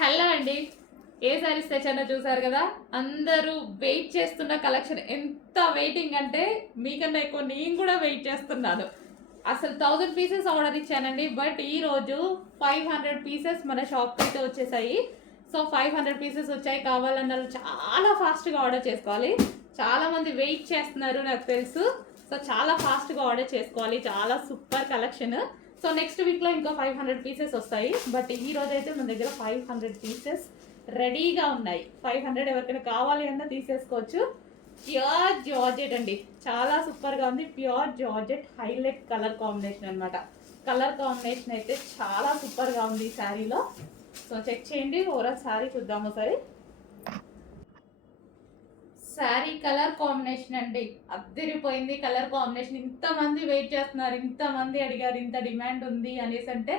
Hello అండి. ఏ సారీస్ తెచ్చానో చూసారు కదా. అందరూ వెయిట్ చేస్తున్న కలెక్షన్. ఎంత వెయిటింగ్ అంటే మీకన్నా ఎక్కువ నేను కూడా వెయిట్ చేస్తున్నాను. అసలు 1000 పీసెస్ ఆర్డర్ ఇచ్చానండి. బట్ ఈరోజు 500 పీసెస్ మన షాప్కి అయితే వచ్చేసాయి. సో 500 పీసెస్ వచ్చాయి. కావాలన్న చాలా ఫాస్ట్గా ఆర్డర్ చేసుకోవాలి. చాలామంది వెయిట్ చేస్తున్నారు నాకు తెలుసు. సో చాలా ఫాస్ట్గా ఆర్డర్ చేసుకోవాలి. చాలా సూపర్ కలెక్షన్. సో నెక్స్ట్ వీక్లో ఇంకా 500 పీసెస్ వస్తాయి. బట్ ఈ రోజు అయితే మన దగ్గర 500 పీసెస్ రెడీగా ఉన్నాయి. 500 ఎవరికైనా కావాలి అన్నా తీసేసుకోవచ్చు. ప్యూర్ జార్జెట్ అండి, చాలా సూపర్గా ఉంది. Pure georgette highlight colour combination అనమాట. కలర్ కాంబినేషన్ అయితే చాలా సూపర్గా ఉంది ఈ శారీలో. సో చెక్ చేయండి. ఓవరాల్ శారీ చూద్దాము ఒకసారి. శారీ కలర్ కాంబినేషన్ అండి, అద్దరిపోయింది కలర్ కాంబినేషన్. ఇంతమంది వెయిట్ చేస్తున్నారు, ఇంతమంది అడిగారు, ఇంత డిమాండ్ ఉంది అనేసి అంటే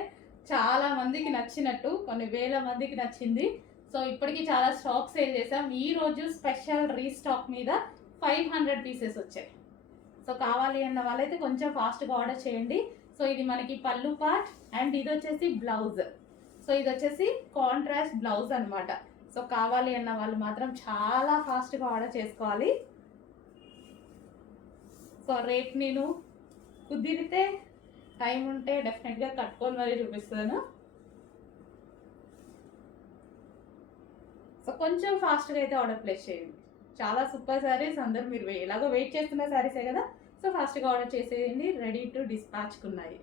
చాలా మందికి నచ్చినట్టు, కొన్ని వేల మందికి నచ్చింది. సో ఇప్పటికీ చాలా స్టాక్ సేల్ చేసాం. ఈ రోజు స్పెషల్ రీస్టాక్ మీద 500 పీసెస్ వచ్చాయి. సో కావాలి అన్న వాళ్ళైతే కొంచెం ఫాస్ట్గా ఆర్డర్ చేయండి. సో ఇది మనకి పళ్ళు పార్ట్ అండ్ ఇది వచ్చేసి బ్లౌజ్. సో ఇది వచ్చేసి కాంట్రాస్ట్ బ్లౌజ్ అనమాట. సో కావాలి అన్న వాళ్ళు మాత్రం చాలా ఫాస్ట్గా ఆర్డర్ చేసుకోవాలి. సో రేపు నేను కుదిరితే టైం ఉంటే డెఫినెట్గా కట్టుకొని మరీ చూపిస్తాను. సో కొంచెం ఫాస్ట్గా అయితే ఆర్డర్ ప్లేస్ చేయండి. చాలా సూపర్ శారీస్. అందరూ మీరు ఎలాగో వెయిట్ చేస్తున్న శారీసే కదా. సో ఫాస్ట్గా ఆర్డర్ చేసేయండి. Ready to డిస్పాచ్కున్నాయి.